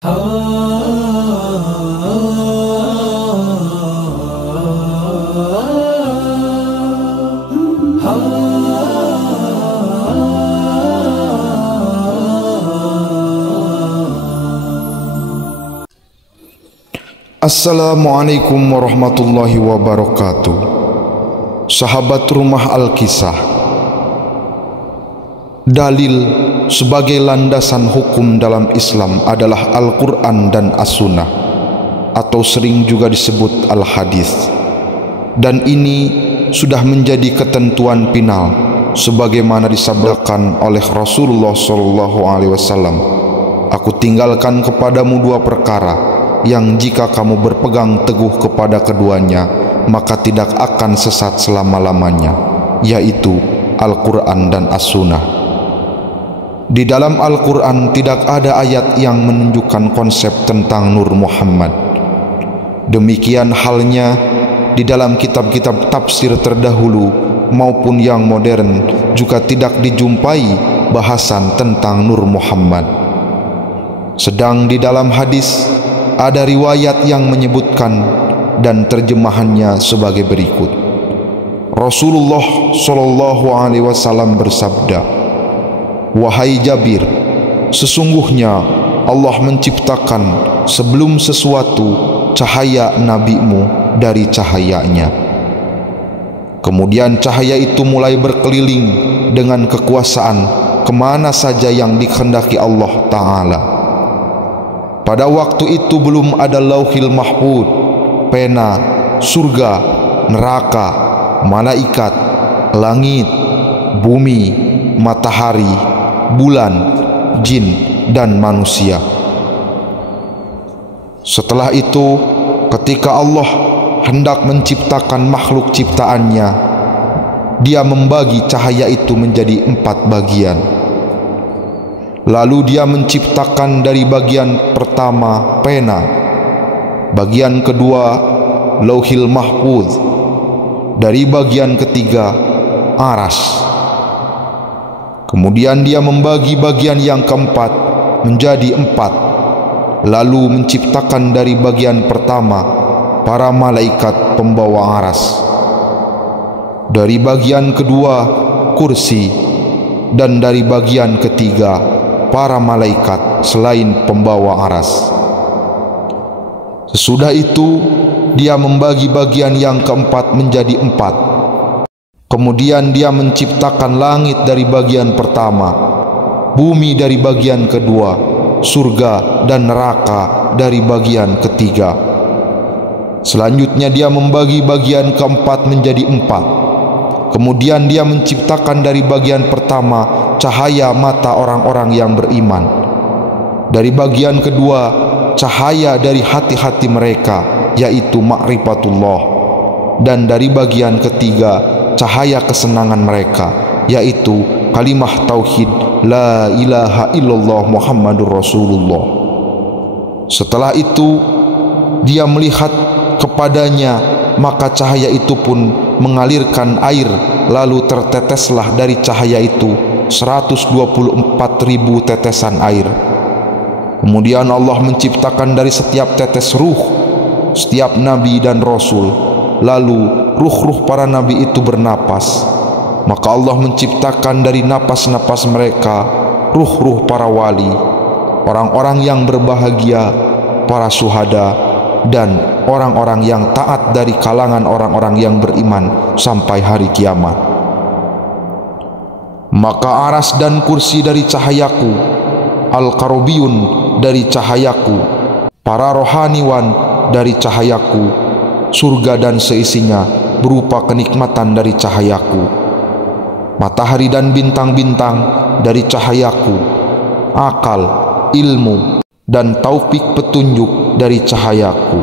Assalamualaikum warahmatullahi wabarakatuh. Sahabat Rumah Al-Kisah, dalil sebagai landasan hukum dalam Islam adalah Al-Quran dan As-Sunnah, atau sering juga disebut Al-Hadis. Dan ini sudah menjadi ketentuan final sebagaimana disabdakan oleh Rasulullah SAW. Aku tinggalkan kepadamu dua perkara yang jika kamu berpegang teguh kepada keduanya, maka tidak akan sesat selama-lamanya, yaitu Al-Quran dan As-Sunnah. Di dalam Al-Quran tidak ada ayat yang menunjukkan konsep tentang Nur Muhammad. Demikian halnya di dalam kitab-kitab tafsir terdahulu maupun yang modern juga tidak dijumpai bahasan tentang Nur Muhammad. Sedang di dalam hadis ada riwayat yang menyebutkan dan terjemahannya sebagai berikut. Rasulullah SAW bersabda, "Wahai Jabir, sesungguhnya Allah menciptakan sebelum sesuatu cahaya nabimu dari cahayanya. Kemudian cahaya itu mulai berkeliling dengan kekuasaan kemana saja yang dikehendaki Allah Ta'ala. Pada waktu itu belum ada Lauhil Mahfuz, pena, surga, neraka, malaikat, langit, bumi, matahari, bulan, jin, dan manusia. Setelah itu, ketika Allah hendak menciptakan makhluk ciptaannya, Dia membagi cahaya itu menjadi 4 bagian. Lalu Dia menciptakan dari bagian pertama pena, bagian kedua Lauhil Mahfuz, dari bagian ketiga aras. Kemudian Dia membagi bagian yang keempat menjadi 4, lalu menciptakan dari bagian pertama para malaikat pembawa aras, dari bagian kedua kursi, dan dari bagian ketiga para malaikat selain pembawa aras. Sesudah itu Dia membagi bagian yang keempat menjadi 4. Kemudian Dia menciptakan langit dari bagian pertama, bumi dari bagian kedua, surga dan neraka dari bagian ketiga. Selanjutnya Dia membagi bagian keempat menjadi 4. Kemudian Dia menciptakan dari bagian pertama cahaya mata orang-orang yang beriman, dari bagian kedua cahaya dari hati-hati mereka, yaitu ma'rifatullah, dan dari bagian ketiga cahaya kesenangan mereka, yaitu kalimah tauhid la ilaha illallah Muhammadur Rasulullah. Setelah itu Dia melihat kepadanya, maka cahaya itu pun mengalirkan air, lalu terteteslah dari cahaya itu 124.000 tetesan air. Kemudian Allah menciptakan dari setiap tetes ruh setiap nabi dan rasul, lalu ruh-ruh para nabi itu bernapas. Maka Allah menciptakan dari napas-napas mereka ruh-ruh para wali, orang-orang yang berbahagia, para syuhada, dan orang-orang yang taat dari kalangan orang-orang yang beriman sampai hari kiamat. Maka aras dan kursi dari cahayaku, Al-Karubiyun dari cahayaku, para rohaniwan dari cahayaku, surga dan seisinya berupa kenikmatan dari cahayaku, matahari dan bintang-bintang dari cahayaku, akal, ilmu, dan taufik petunjuk dari cahayaku,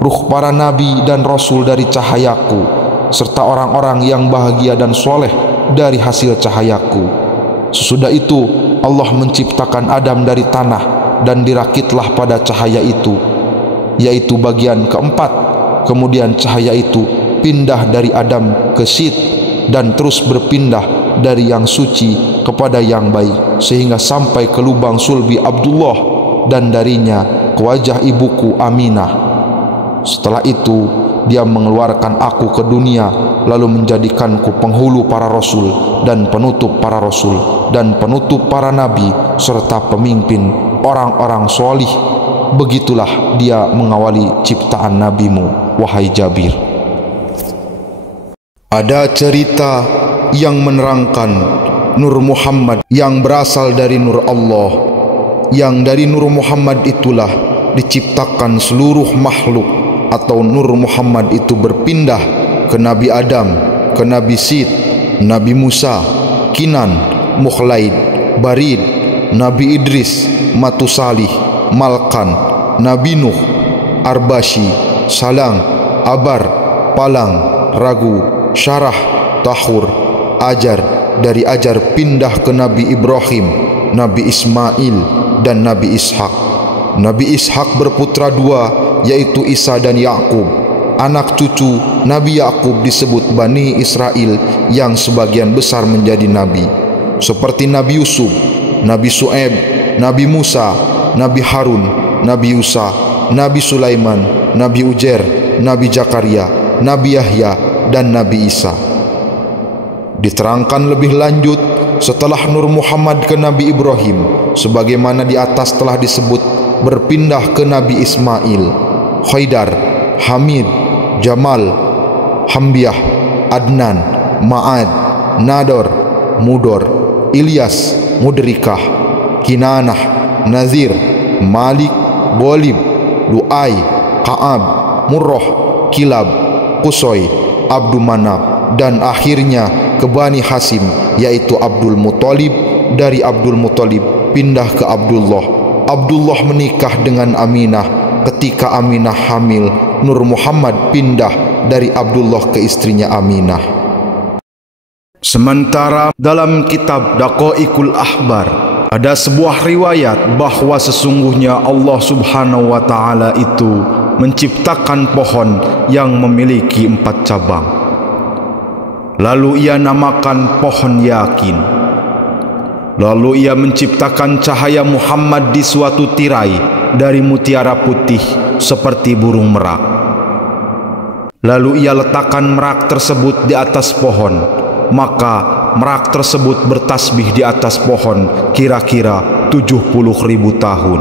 ruh para nabi dan rasul dari cahayaku, serta orang-orang yang bahagia dan soleh dari hasil cahayaku. Sesudah itu Allah menciptakan Adam dari tanah dan dirakitlah pada cahaya itu, yaitu bagian keempat. Kemudian cahaya itu pindah dari Adam ke Sit dan terus berpindah dari yang suci kepada yang baik, sehingga sampai ke lubang sulbi Abdullah dan darinya ke wajah ibuku Aminah. Setelah itu dia mengeluarkan aku ke dunia, lalu menjadikanku penghulu para rasul dan penutup para rasul dan penutup para nabi serta pemimpin orang-orang solih. Begitulah dia mengawali ciptaan nabimu, wahai Jabir. Ada cerita yang menerangkan Nur Muhammad yang berasal dari Nur Allah, yang dari Nur Muhammad itulah diciptakan seluruh makhluk, atau Nur Muhammad itu berpindah ke Nabi Adam, ke Nabi Sid, Nabi Musa, Kinan, Mukhlaid, Barid, Nabi Idris, Matusalih, Malkan, Nabi Nuh, Arbashi, Salang, Abar, Palang, Ragu, Syarah, Tahur, Ajar, dari Ajar pindah ke Nabi Ibrahim, Nabi Ismail, dan Nabi Ishak. Nabi Ishak berputra dua, yaitu Isa dan Yakub. Anak cucu Nabi Yakub disebut Bani Israel, yang sebagian besar menjadi nabi, seperti Nabi Yusuf, Nabi Su'aib, Nabi Musa, Nabi Harun, Nabi Yusa, Nabi Sulaiman, Nabi Ujair, Nabi Zakaria, Nabi Yahya, dan Nabi Isa. Diterangkan lebih lanjut setelah Nur Muhammad ke Nabi Ibrahim, sebagaimana di atas telah disebut, berpindah ke Nabi Ismail, Khaidar, Hamid, Jamal, Hambiah, Adnan, Ma'ad, Nador, Mudor, Ilyas, Mudrikah, Kinanah, Nazir, Malik, Golib, Lu'ay, Ka'ab, Murrah, Kilab, Qusay, Abdul Manab, dan akhirnya ke Bani Hasim, yaitu Abdul Muttalib. Dari Abdul Muttalib pindah ke Abdullah. Abdullah menikah dengan Aminah. Ketika Aminah hamil, Nur Muhammad pindah dari Abdullah ke istrinya Aminah. Sementara dalam kitab Daqaiqul Ahbar ada sebuah riwayat bahwa sesungguhnya Allah Subhanahu wa Ta'ala itu menciptakan pohon yang memiliki 4 cabang. Lalu ia namakan pohon Yakin. Lalu ia menciptakan cahaya Muhammad di suatu tirai dari mutiara putih seperti burung merak. Lalu ia letakkan merak tersebut di atas pohon, maka merak tersebut bertasbih di atas pohon kira-kira 70.000 tahun.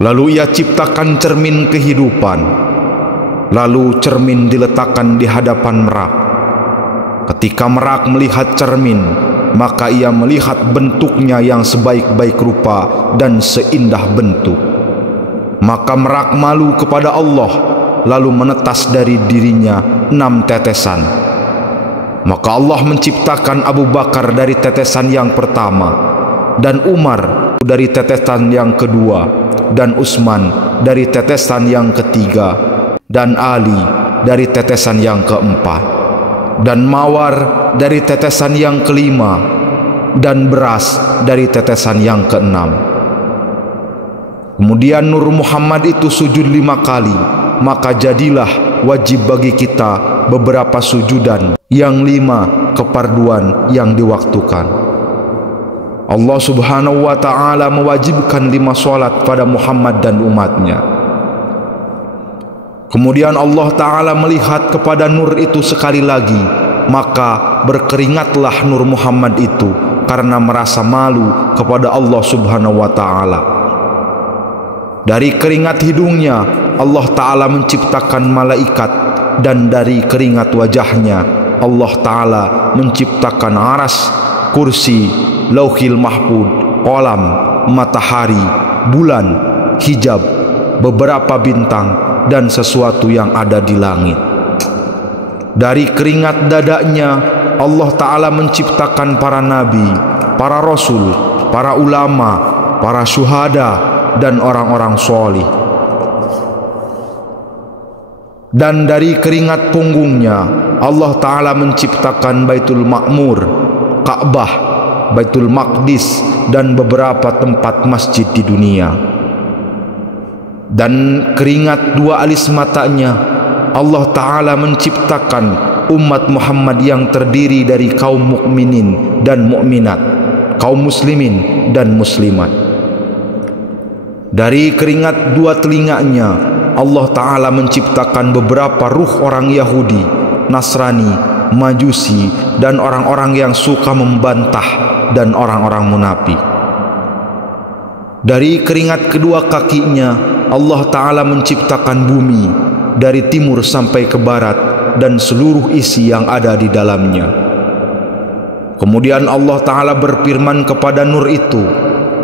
Lalu ia ciptakan cermin kehidupan. Lalu cermin diletakkan di hadapan merak. Ketika merak melihat cermin, maka ia melihat bentuknya yang sebaik-baik rupa dan seindah bentuk. Maka merak malu kepada Allah, lalu menetas dari dirinya 6 tetesan. Maka Allah menciptakan Abu Bakar dari tetesan yang pertama, dan Umar dari tetesan yang kedua, dan Utsman dari tetesan yang ketiga, dan Ali dari tetesan yang keempat, dan Mawar dari tetesan yang kelima, dan Beras dari tetesan yang keenam. Kemudian Nur Muhammad itu sujud 5 kali, maka jadilah wajib bagi kita beberapa sujudan yang 5 keparduan yang diwaktukan. Allah Subhanahu wa Ta'ala mewajibkan 5 salat pada Muhammad dan umatnya. Kemudian Allah Ta'ala melihat kepada nur itu sekali lagi, maka berkeringatlah Nur Muhammad itu karena merasa malu kepada Allah Subhanahu wa Ta'ala. Dari keringat hidungnya Allah Ta'ala menciptakan malaikat, dan dari keringat wajahnya Allah Ta'ala menciptakan aras, kursi, lauhil mahfud, kolam, matahari, bulan, hijab, beberapa bintang, dan sesuatu yang ada di langit. Dari keringat dadanya Allah Ta'ala menciptakan para nabi, para rasul, para ulama, para syuhada, dan orang-orang solih. Dan dari keringat punggungnya Allah Ta'ala menciptakan Baitul Ma'mur, Ka'bah, Baitul Maqdis, dan beberapa tempat masjid di dunia. Dan keringat 2 alis matanya Allah Ta'ala menciptakan umat Muhammad yang terdiri dari kaum mukminin dan mukminat, kaum muslimin dan muslimat. Dari keringat dua telinganya Allah Ta'ala menciptakan beberapa ruh orang Yahudi, Nasrani, Majusi, dan orang-orang yang suka membantah dan orang-orang munafik. Dari keringat kedua kakinya Allah Ta'ala menciptakan bumi dari timur sampai ke barat dan seluruh isi yang ada di dalamnya. Kemudian Allah Ta'ala berfirman kepada nur itu,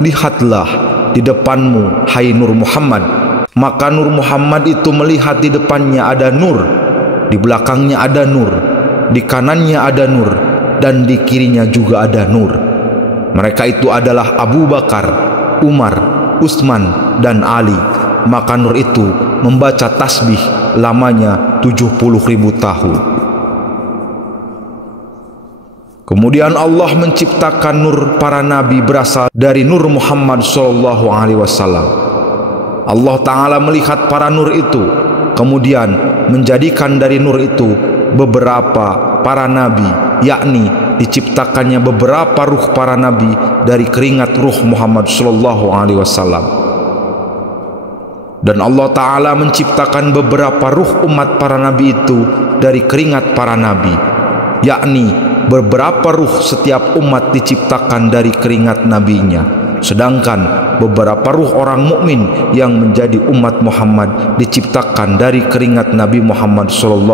"Lihatlah di depanmu, hai Nur Muhammad." Maka Nur Muhammad itu melihat di depannya ada nur, di belakangnya ada nur, di kanannya ada nur, dan di kirinya juga ada nur. Mereka itu adalah Abu Bakar, Umar, Utsman, dan Ali. Maka nur itu membaca tasbih lamanya 70.000 tahun. Kemudian Allah menciptakan nur para nabi berasal dari Nur Muhammad SAW. Allah Ta'ala melihat para nur itu, kemudian menjadikan dari nur itu beberapa para nabi, yakni diciptakannya beberapa ruh para nabi dari keringat ruh Muhammad SAW. Dan Allah Ta'ala menciptakan beberapa ruh umat para nabi itu dari keringat para nabi, yakni beberapa ruh setiap umat diciptakan dari keringat nabinya. Sedangkan beberapa ruh orang mukmin yang menjadi umat Muhammad diciptakan dari keringat Nabi Muhammad SAW.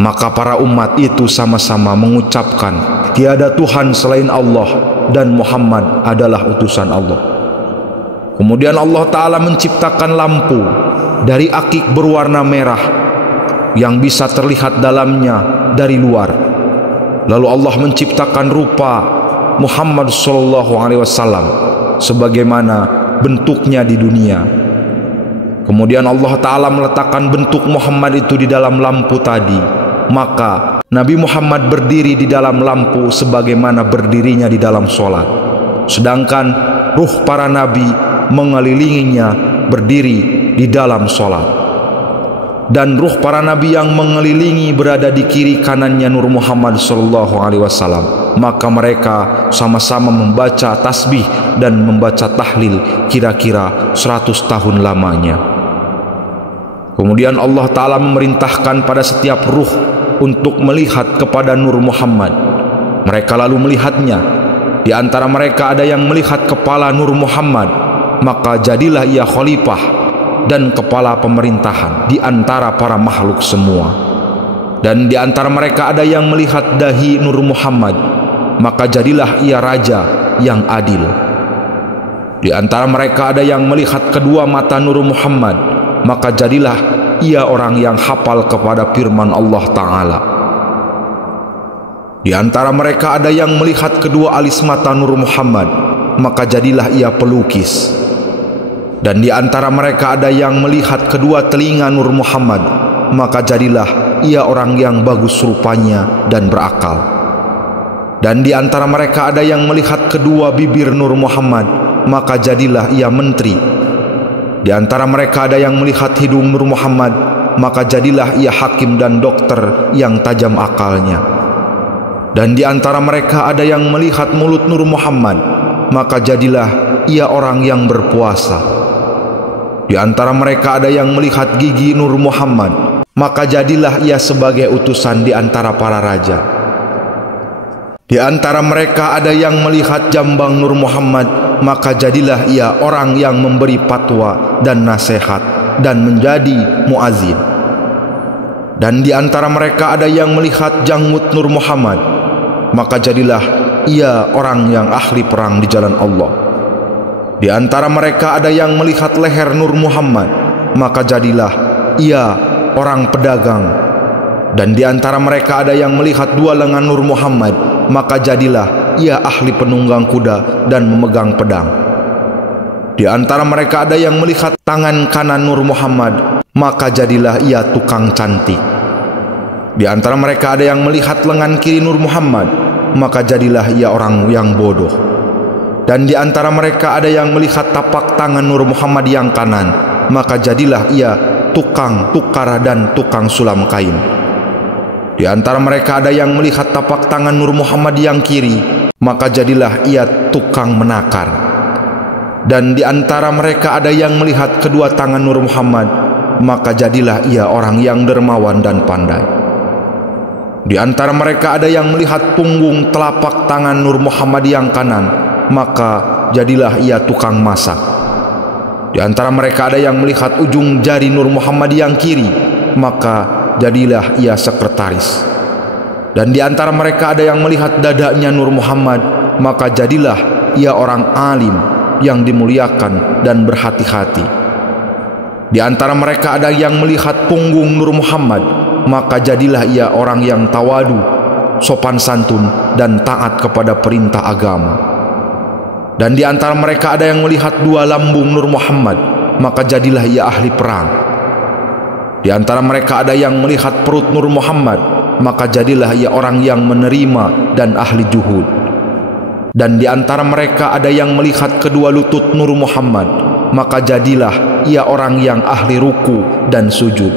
Maka para umat itu sama-sama mengucapkan, tiada Tuhan selain Allah dan Muhammad adalah utusan Allah. Kemudian Allah Ta'ala menciptakan lampu dari akik berwarna merah yang bisa terlihat dalamnya dari luar. Lalu Allah menciptakan rupa Muhammad SAW sebagaimana bentuknya di dunia. Kemudian Allah Ta'ala meletakkan bentuk Muhammad itu di dalam lampu tadi. Maka Nabi Muhammad berdiri di dalam lampu sebagaimana berdirinya di dalam sholat. Sedangkan ruh para nabi mengelilinginya berdiri di dalam sholat. Dan ruh para nabi yang mengelilingi berada di kiri kanannya Nur Muhammad SAW. Maka mereka sama-sama membaca tasbih dan membaca tahlil kira-kira 100 tahun lamanya. Kemudian Allah Ta'ala memerintahkan pada setiap ruh untuk melihat kepada Nur Muhammad. Mereka lalu melihatnya. Di antara mereka ada yang melihat kepala Nur Muhammad, maka jadilah ia khalifah dan kepala pemerintahan di antara para makhluk semua. Dan di antara mereka ada yang melihat dahi Nur Muhammad, maka jadilah ia raja yang adil. Di antara mereka ada yang melihat kedua mata Nur Muhammad, maka jadilah ia orang yang hafal kepada firman Allah Ta'ala. Di antara mereka ada yang melihat kedua alis mata Nur Muhammad, maka jadilah ia pelukis. Dan di antara mereka ada yang melihat kedua telinga Nur Muhammad, maka jadilah ia orang yang bagus rupanya dan berakal. Dan di antara mereka ada yang melihat kedua bibir Nur Muhammad, maka jadilah ia menteri. Di antara mereka ada yang melihat hidung Nur Muhammad, maka jadilah ia hakim dan dokter yang tajam akalnya. Dan di antara mereka ada yang melihat mulut Nur Muhammad, maka jadilah ia orang yang berpuasa. Di antara mereka ada yang melihat gigi Nur Muhammad, maka jadilah ia sebagai utusan di antara para raja. Di antara mereka ada yang melihat jambang Nur Muhammad, maka jadilah ia orang yang memberi fatwa dan nasihat dan menjadi muazin. Dan di antara mereka ada yang melihat janggut Nur Muhammad, maka jadilah ia orang yang ahli perang di jalan Allah. Di antara mereka ada yang melihat leher Nur Muhammad, maka jadilah ia orang pedagang. Dan di antara mereka ada yang melihat dua lengan Nur Muhammad, maka jadilah ia ahli penunggang kuda dan memegang pedang. Di antara mereka ada yang melihat tangan kanan Nur Muhammad, maka jadilah ia tukang cantik. Di antara mereka ada yang melihat lengan kiri Nur Muhammad, maka jadilah ia orang yang bodoh. Dan di antara mereka ada yang melihat tapak tangan Nur Muhammad yang kanan, maka jadilah ia tukang tukar dan tukang sulam kain. Di antara mereka ada yang melihat tapak tangan Nur Muhammad yang kiri, maka jadilah ia tukang menakar. Dan di antara mereka ada yang melihat kedua tangan Nur Muhammad, maka jadilah ia orang yang dermawan dan pandai. Di antara mereka ada yang melihat punggung telapak tangan Nur Muhammad yang kanan, maka jadilah ia tukang masak. Di antara mereka ada yang melihat ujung jari Nur Muhammad yang kiri, maka jadilah ia sekretaris. Dan di antara mereka ada yang melihat dadanya Nur Muhammad, maka jadilah ia orang alim yang dimuliakan dan berhati-hati. Di antara mereka ada yang melihat punggung Nur Muhammad, maka jadilah ia orang yang tawadu, sopan santun, dan taat kepada perintah agama. Dan di antara mereka ada yang melihat dua lambung Nur Muhammad, maka jadilah ia ahli perang. Di antara mereka ada yang melihat perut Nur Muhammad, maka jadilah ia orang yang menerima dan ahli juhud. Dan di antara mereka ada yang melihat kedua lutut Nur Muhammad, maka jadilah ia orang yang ahli ruku dan sujud.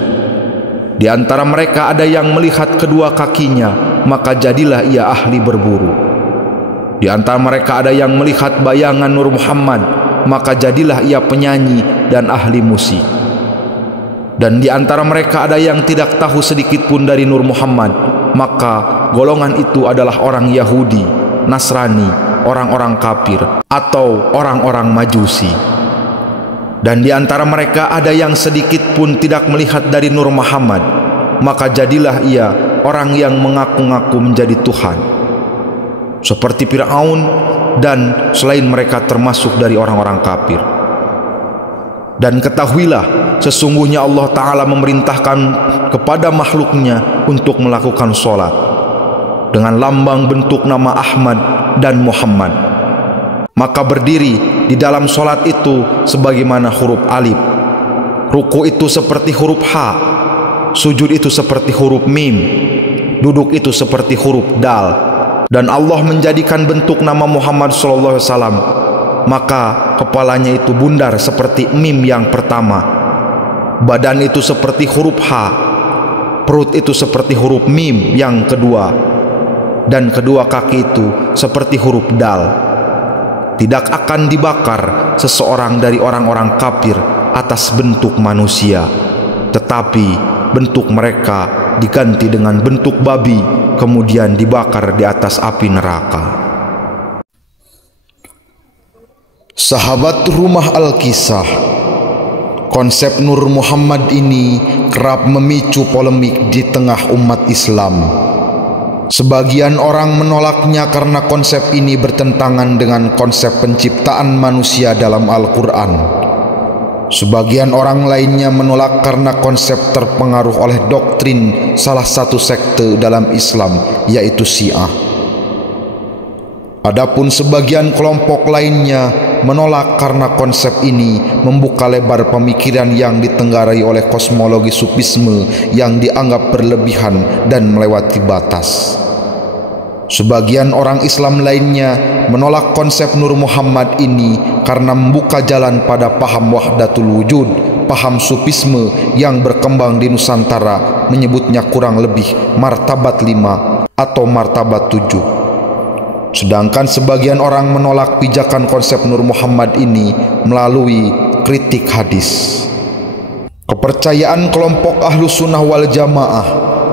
Di antara mereka ada yang melihat kedua kakinya, maka jadilah ia ahli berburu. Di antara mereka ada yang melihat bayangan Nur Muhammad, maka jadilah ia penyanyi dan ahli musik. Dan di antara mereka ada yang tidak tahu sedikit pun dari Nur Muhammad, maka golongan itu adalah orang Yahudi, Nasrani, orang-orang kafir, atau orang-orang Majusi. Dan di antara mereka ada yang sedikit pun tidak melihat dari Nur Muhammad, maka jadilah ia orang yang mengaku-ngaku menjadi Tuhan, seperti Fir'aun dan selain mereka termasuk dari orang-orang kafir. Dan ketahuilah, sesungguhnya Allah Ta'ala memerintahkan kepada makhluknya untuk melakukan sholat dengan lambang bentuk nama Ahmad dan Muhammad. Maka berdiri di dalam sholat itu sebagaimana huruf alif, ruku itu seperti huruf ha, sujud itu seperti huruf mim, duduk itu seperti huruf dal. Dan Allah menjadikan bentuk nama Muhammad SAW, maka kepalanya itu bundar seperti mim yang pertama, badan itu seperti huruf ha, perut itu seperti huruf mim yang kedua, dan kedua kaki itu seperti huruf dal. Tidak akan dibakar seseorang dari orang-orang kafir atas bentuk manusia, tetapi bentuk mereka diganti dengan bentuk babi, kemudian dibakar di atas api neraka. Sahabat Rumah Al-Kisah, konsep Nur Muhammad ini kerap memicu polemik di tengah umat Islam. Sebagian orang menolaknya karena konsep ini bertentangan dengan konsep penciptaan manusia dalam Al-Quran. Sebagian orang lainnya menolak karena konsep terpengaruh oleh doktrin salah satu sekte dalam Islam, yaitu Syiah. Adapun sebagian kelompok lainnya menolak karena konsep ini membuka lebar pemikiran yang ditenggarai oleh kosmologi sufisme yang dianggap berlebihan dan melewati batas. Sebagian orang Islam lainnya menolak konsep Nur Muhammad ini karena membuka jalan pada paham wahdatul wujud, paham sufisme yang berkembang di Nusantara, menyebutnya kurang lebih martabat 5 atau martabat 7. Sedangkan sebagian orang menolak pijakan konsep Nur Muhammad ini melalui kritik hadis. Kepercayaan kelompok Ahlus Sunnah wal Jamaah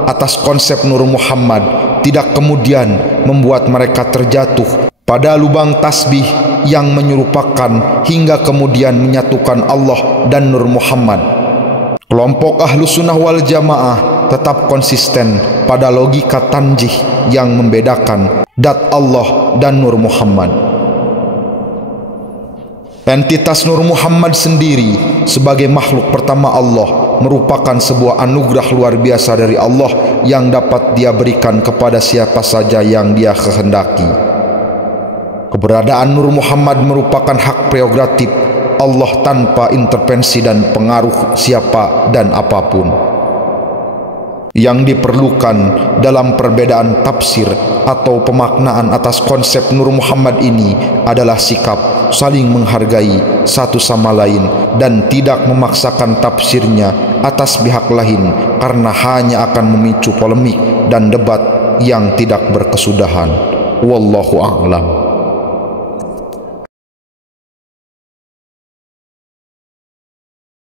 atas konsep Nur Muhammad tidak kemudian membuat mereka terjatuh pada lubang tasbih yang menyerupakan hingga kemudian menyatukan Allah dan Nur Muhammad. Kelompok Ahlus Sunnah wal Jamaah tetap konsisten pada logika tanjih yang membedakan dat Allah dan Nur Muhammad. Entitas Nur Muhammad sendiri sebagai makhluk pertama Allah merupakan sebuah anugerah luar biasa dari Allah yang dapat Dia berikan kepada siapa saja yang Dia kehendaki. Keberadaan Nur Muhammad merupakan hak prerogatif Allah tanpa intervensi dan pengaruh siapa dan apapun. Yang diperlukan dalam perbedaan tafsir atau pemaknaan atas konsep Nur Muhammad ini adalah sikap saling menghargai satu sama lain dan tidak memaksakan tafsirnya atas pihak lain, karena hanya akan memicu polemik dan debat yang tidak berkesudahan. Wallahu a'lam.